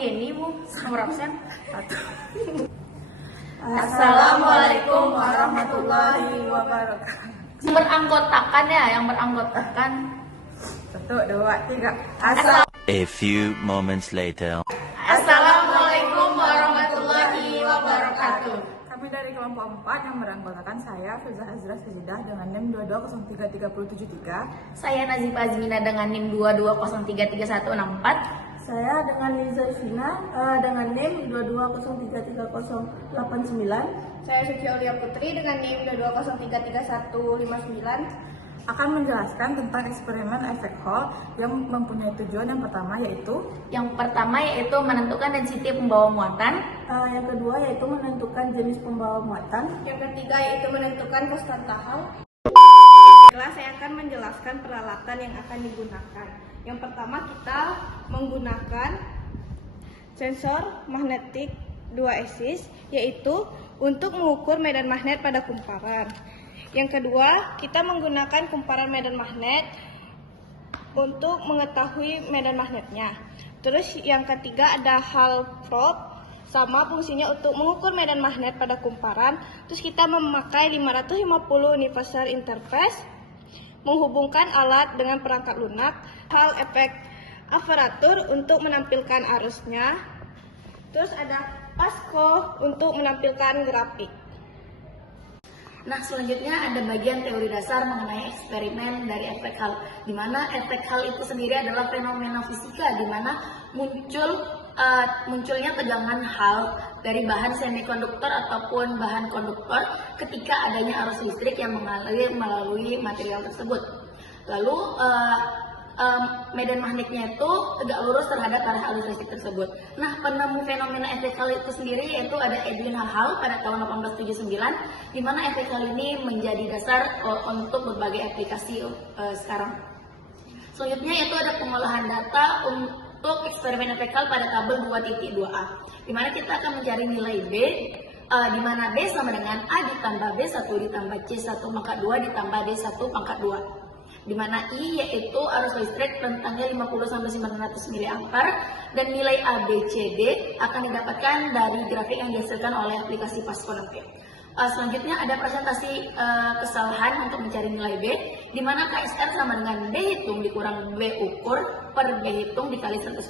Yeni Bu, nomor absen. Assalamualaikum warahmatullahi wabarakatuh. Beranggotakan ya, yang beranggotakan. 1, 2, 3. A few moments later. Assalamualaikum warahmatullahi wabarakatuh. Kami dari kelompok 4 yang beranggotakan saya Filzah Azra Sujidah dengan NIM 22033073. Saya Nazif Azmina dengan NIM 22033164. Saya dengan Liza Vina dengan NIM 22033089. Saya Suci Aulia Putri dengan NIM 22033159 akan menjelaskan tentang eksperimen efek Hall yang mempunyai tujuan yang pertama yaitu menentukan density pembawa muatan. Yang kedua yaitu menentukan jenis pembawa muatan. Yang ketiga yaitu menentukan konstanta Hall. Setelah saya akan menjelaskan peralatan yang akan digunakan. Yang pertama kita menggunakan sensor magnetik 2 axis yaitu untuk mengukur medan magnet pada kumparan. Yang kedua, kita menggunakan kumparan medan magnet untuk mengetahui medan magnetnya. Terus yang ketiga ada Hall probe, sama fungsinya untuk mengukur medan magnet pada kumparan. Terus kita memakai 550 universal interface, menghubungkan alat dengan perangkat lunak, Hall efek aparatur untuk menampilkan arusnya. Terus ada Pasco untuk menampilkan grafik. Nah, selanjutnya ada bagian teori dasar mengenai eksperimen dari efek Hall, di mana efek Hall itu sendiri adalah fenomena fisika di mana munculnya tegangan Hall dari bahan semikonduktor ataupun bahan konduktor ketika adanya arus listrik yang mengalir melalui material tersebut. Lalu medan magnetnya itu tegak lurus terhadap arah arus listrik tersebut. Nah, penemu fenomena efek Hall itu sendiri yaitu ada Edwin Hall pada tahun 1879, di mana efek Hall ini menjadi dasar untuk berbagai aplikasi sekarang. Selanjutnya yaitu ada pengolahan data untuk eksperimen efek Hall pada tabel 2.2a, di mana kita akan mencari nilai B, di mana B sama dengan A ditambah B1 ditambah C1 pangkat 2 ditambah D1 pangkat 2. Di mana I yaitu arus listrik rentangnya 50-900 mA dan nilai ABCD akan didapatkan dari grafik yang dihasilkan oleh aplikasi Pasco nanti. Selanjutnya ada presentasi kesalahan untuk mencari nilai B, di mana KSR sama dengan B hitung dikurang B ukur per B hitung dikali 100%.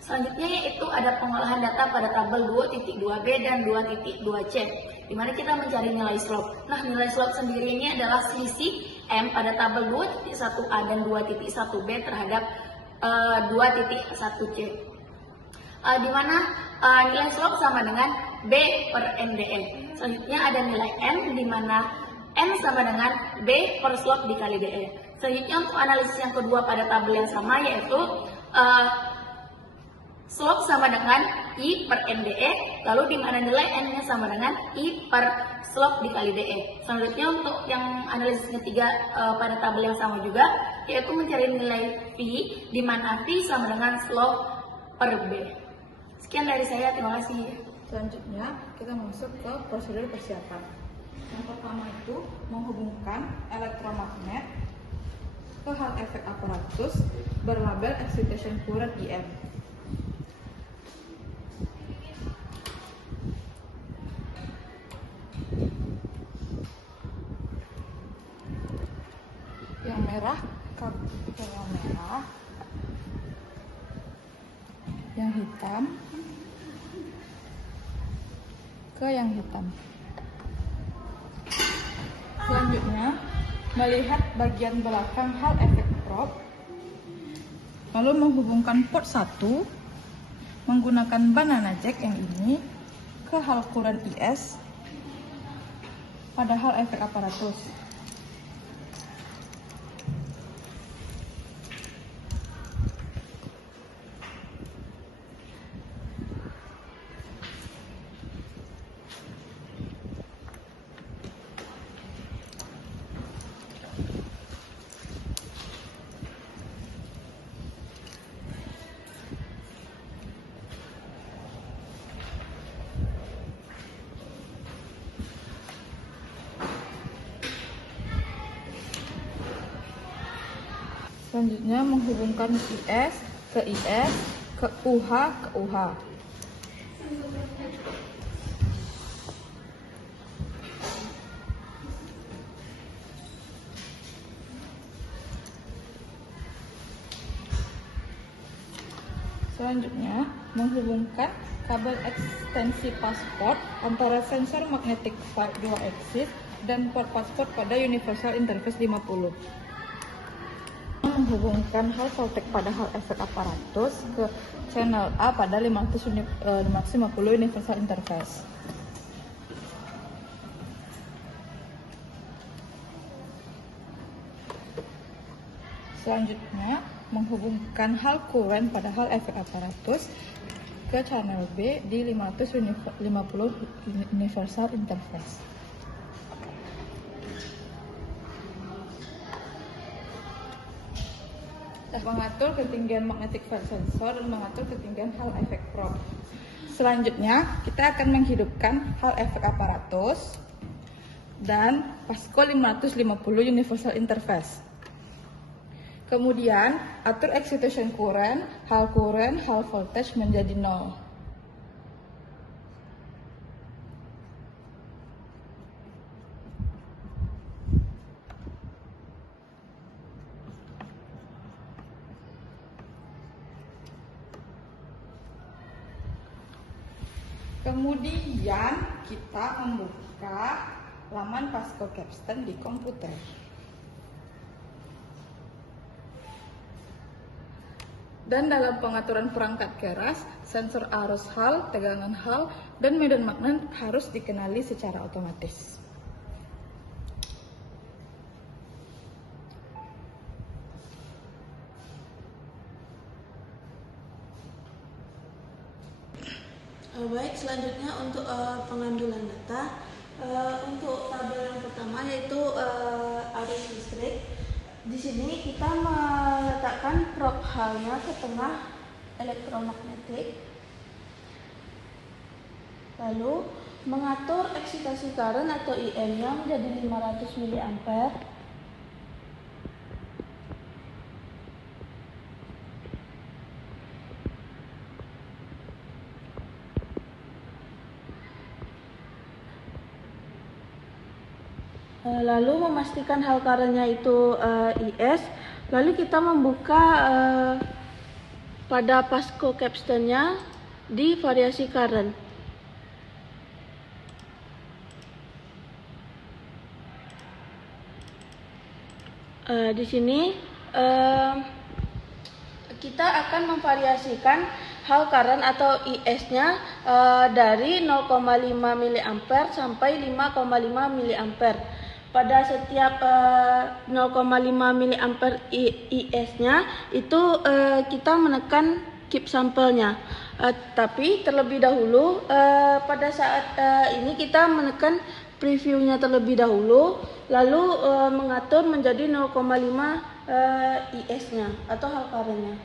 Selanjutnya yaitu ada pengolahan data pada tabel 2.2b dan 2.2c, di mana kita mencari nilai slope. Nah, nilai slope sendiri ini adalah selisih M pada tabel 2.1a dan 2.1b terhadap 2.1c, di mana nilai slope sama dengan B per NDE. Selanjutnya ada nilai N, di mana N sama dengan B per slope dikali DE. Selanjutnya untuk analisis yang kedua pada tabel yang sama yaitu slope sama dengan I per NDE, lalu di mana nilai N-nya sama dengan I per slope dikali DE. Selanjutnya untuk yang analisis ketiga pada tabel yang sama juga, yaitu mencari nilai V, di mana V sama dengan slope per B. Sekian dari saya, terima kasih. Selanjutnya kita masuk ke prosedur persiapan. Yang pertama itu menghubungkan elektromagnet ke Hall efek aparatus berlabel excitation current IM. Yang merah ke yang merah, yang hitam ke yang hitam. Selanjutnya melihat bagian belakang Hall efek probe, lalu menghubungkan port 1 menggunakan banana jack yang ini ke Hall current IS pada Hall efek aparatus. Selanjutnya menghubungkan IS ke IS ke UH ke UH. Selanjutnya, menghubungkan kabel ekstensi pasport antara sensor magnetic field dual axis dan port pasport pada Universal Interface 50. Menghubungkan hal voltage pada hal efek aparatus ke channel A pada 550 Universal Interface. Selanjutnya, menghubungkan hal current pada hal efek aparatus ke channel B di 550 Universal Interface. Mengatur ketinggian magnetic field sensor dan mengatur ketinggian hal efek probe. Selanjutnya, kita akan menghidupkan hal efek aparatus dan Pascal 550 Universal Interface. Kemudian, atur excitation current, hal voltage menjadi 0. Kemudian, kita membuka laman Pascal Capstan di komputer. Dan dalam pengaturan perangkat keras, sensor arus hal, tegangan hal, dan medan magnet harus dikenali secara otomatis. Baik, selanjutnya untuk pengambilan data. Untuk tabel yang pertama yaitu arus listrik. Di sini kita meletakkan probe halnya ke tengah elektromagnetik, lalu mengatur eksitasi current atau IM-nya menjadi 500 mA. Lalu memastikan hal current-nya itu IS. Lalu kita membuka pada Pascal Capstan-nya di variasi current. Di sini kita akan memvariasikan hal current atau IS-nya dari 0,5 mA sampai 5,5 mA. Pada setiap 0,5 mA IS-nya itu kita menekan keep sampelnya. Tapi terlebih dahulu pada saat ini kita menekan previewnya terlebih dahulu, lalu mengatur menjadi 0,5 IS-nya atau hal current-nya.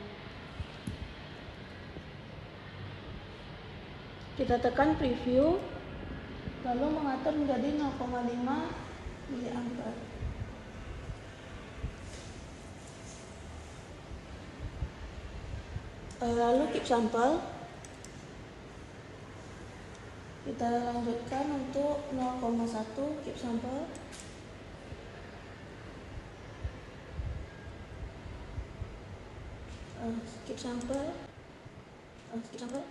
Kita tekan preview, lalu mengatur menjadi 0,5 mA. Lalu keep sample. Kita lanjutkan untuk 0,1 keep sample. Skip sample. Skip sample.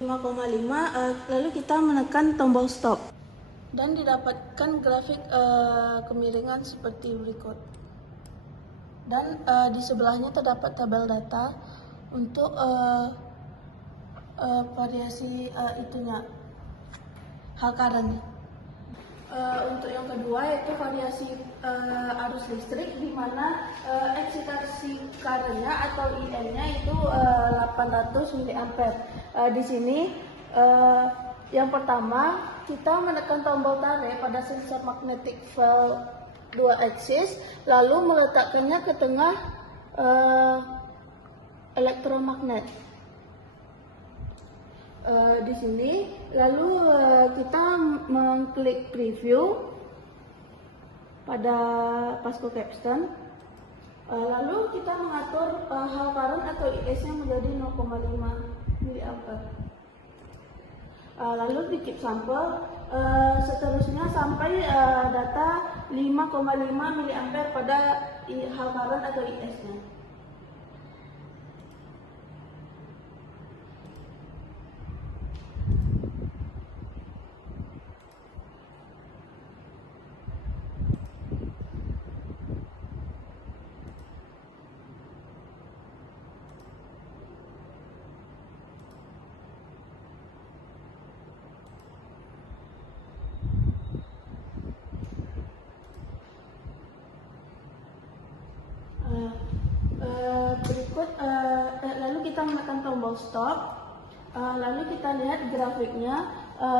5,5, lalu kita menekan tombol stop dan didapatkan grafik kemiringan seperti berikut. Dan di sebelahnya terdapat tabel data untuk variasi itunya, hal current. Untuk yang kedua yaitu variasi arus listrik, di mana eksitasi current-nya atau IM-nya itu 800 mA. Di sini yang pertama kita menekan tombol tarik pada sensor magnetic field dua aksis, lalu meletakkannya ke tengah elektromagnet. Di sini, lalu kita mengklik preview pada Pasco Capstan. Lalu kita mengatur hal current atau IS-nya menjadi 0,5 mA. Lalu di keep sample, seterusnya sampai data 5,5 mA pada hal current atau IS-nya. Berikut lalu kita menekan tombol stop, lalu kita lihat grafiknya.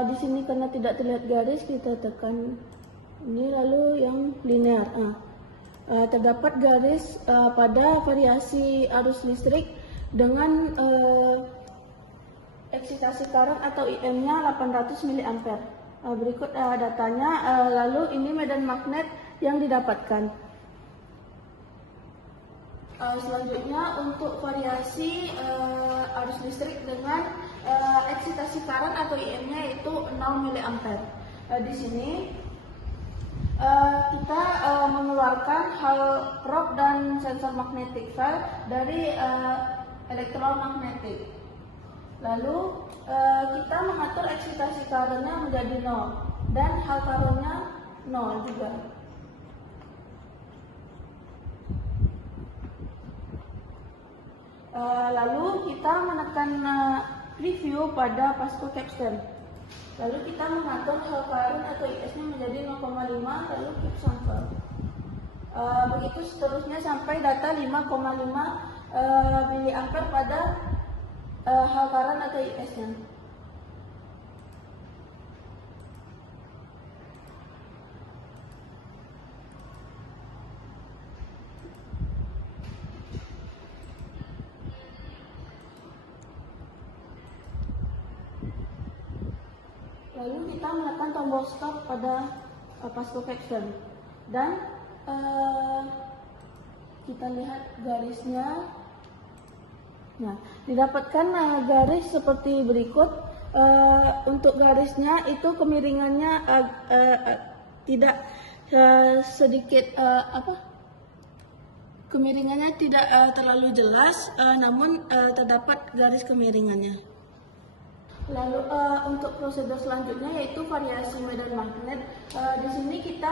Di sini karena tidak terlihat garis, kita tekan ini, lalu yang linear. Terdapat garis pada variasi arus listrik dengan eksitasi current atau IM-nya 800 mA. Berikut datanya, lalu ini medan magnet yang didapatkan. Selanjutnya untuk variasi arus listrik dengan eksitasi current atau IM-nya itu 0 mA. Di sini kita mengeluarkan hal probe dan sensor magnetic field dari elektromagnetik. Lalu kita mengatur eksitasi current-nya menjadi 0 dan hal current-nya 0 juga. Lalu kita menekan preview pada Pasco Capstan. Lalu kita mengatur hal current atau IS-nya menjadi 0,5, lalu keep sample. Begitu seterusnya sampai data 5,5 mA pada hal current atau IS-nya. Lalu kita menekan tombol stop pada Pasco Capstan dan kita lihat garisnya. Nah, didapatkan garis seperti berikut. Untuk garisnya itu kemiringannya tidak sedikit kemiringannya tidak terlalu jelas, namun terdapat garis kemiringannya. Lalu untuk prosedur selanjutnya yaitu variasi medan magnet. Di sini kita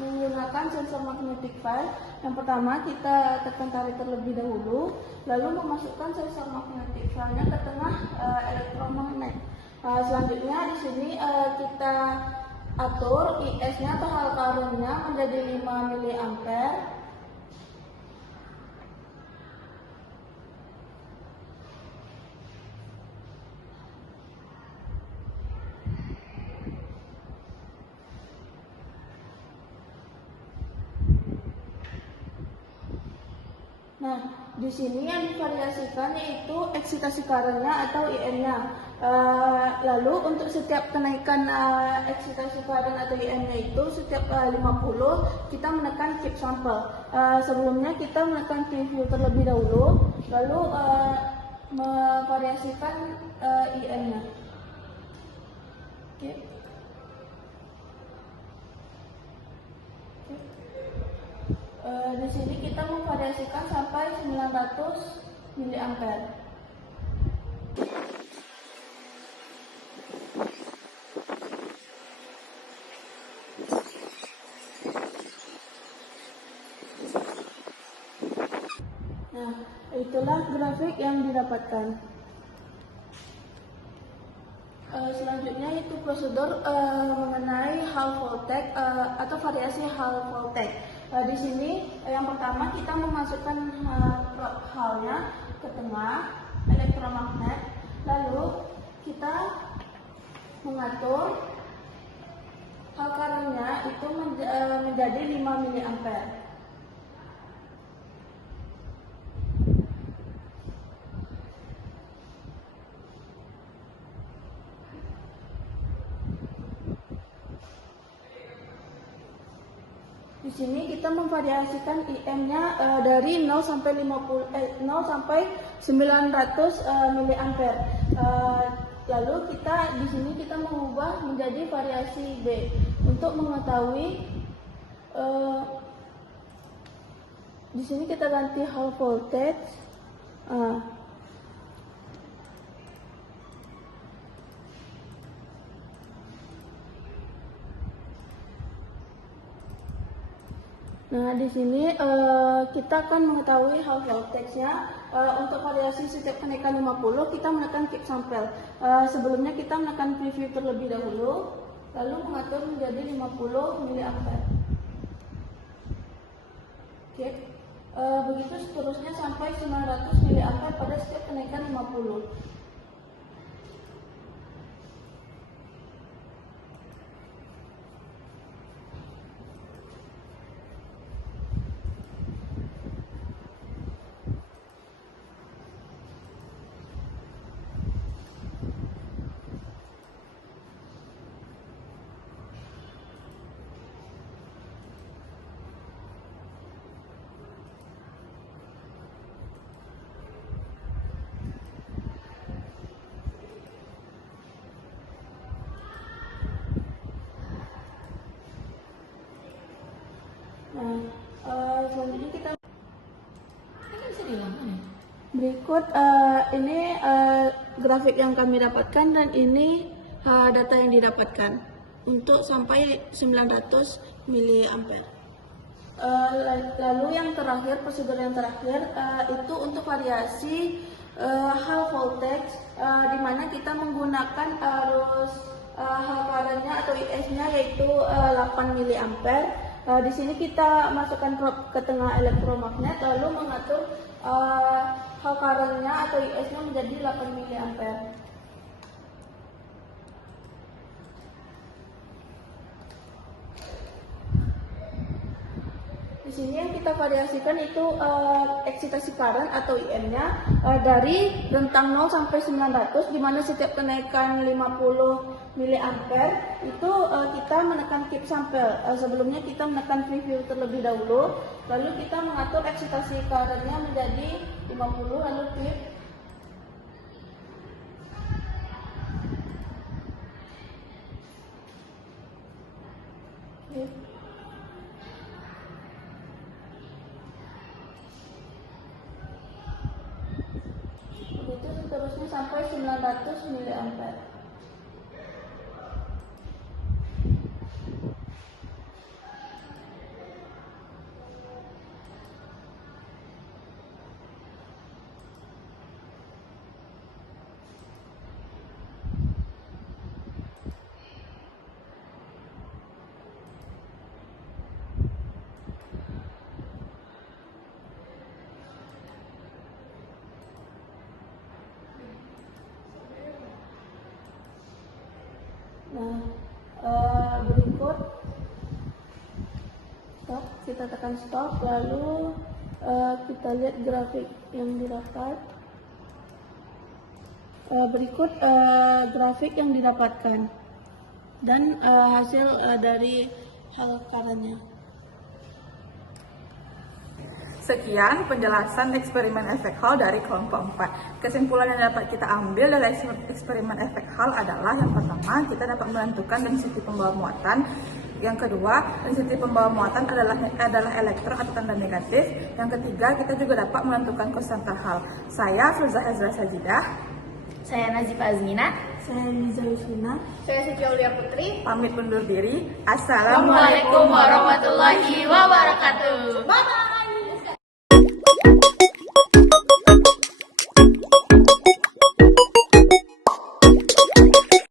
menggunakan sensor magnetic field. Yang pertama kita tekan tarik terlebih dahulu, lalu memasukkan sensor magnetic field-nya ke tengah elektromagnet. Selanjutnya di sini kita atur IS-nya atau hal current-nya menjadi 5 mA. Nah, di sini yang divariasikan yaitu eksitasi current-nya atau IM-nya. Lalu untuk setiap kenaikan eksitasi current atau IM-nya itu setiap 50 kita menekan keep sample. Sebelumnya kita menekan preview terlebih dahulu, lalu memvariasikan IM-nya. Oke. Di sini kita memvariasikan sampai 900 mA. Nah, itulah grafik yang didapatkan. Selanjutnya itu prosedur mengenai hal voltage atau variasi hal voltage. Di sini yang pertama kita memasukkan halnya ke tengah elektromagnet, lalu kita mengatur hal current-nya itu menjadi 5 mA. Di sini kita memvariasikan IM-nya dari 0 sampai 900 mA. Lalu di sini kita mengubah menjadi variasi B untuk mengetahui di sini kita ganti hal voltage. Nah, di sini kita akan mengetahui hal voltage-nya. Untuk variasi setiap kenaikan 50, kita menekan keep sample. Sebelumnya kita menekan preview terlebih dahulu, lalu mengatur menjadi 50 mA. Oke. Begitu seterusnya sampai 900 mA pada setiap kenaikan 50. Selanjutnya kita berikut ini grafik yang kami dapatkan dan ini data yang didapatkan untuk sampai 900 mA. Lalu yang terakhir, prosedur yang terakhir itu untuk variasi hal voltage, di mana kita menggunakan arus hal current-nya atau IS-nya yaitu 8 mA. Di sini kita masukkan probe ke tengah elektromagnet lalu mengatur hal current-nya atau IS-nya menjadi 8 mA. Di sini yang kita variasikan itu eksitasi current atau IM-nya dari rentang 0 sampai 900, di mana setiap kenaikan 50 mA itu kita menekan keep sample. Sebelumnya kita menekan preview terlebih dahulu, lalu kita mengatur eksitasi current-nya menjadi 50 lalu keep. Begitu seterusnya sampai 900 mA. Nah, berikut stop, kita tekan stop, lalu kita lihat grafik yang didapat. Berikut grafik yang didapatkan dan hasil dari hal current-nya. Sekian penjelasan eksperimen efek Hall dari kelompok 4. Kesimpulan yang dapat kita ambil dari eksperimen efek Hall adalah yang pertama, kita dapat menentukan density pembawa muatan. Yang kedua, density pembawa muatan adalah elektron atau tanda negatif. Yang ketiga, kita juga dapat menentukan konstanta Hall. Saya Filza Ezra Sajidah. Saya Nazifa Azmina. Saya Liza Yusina. Saya Siti Aulia Putri. Pamit undur diri. Assalamualaikum warahmatullahi wabarakatuh. Bye-bye.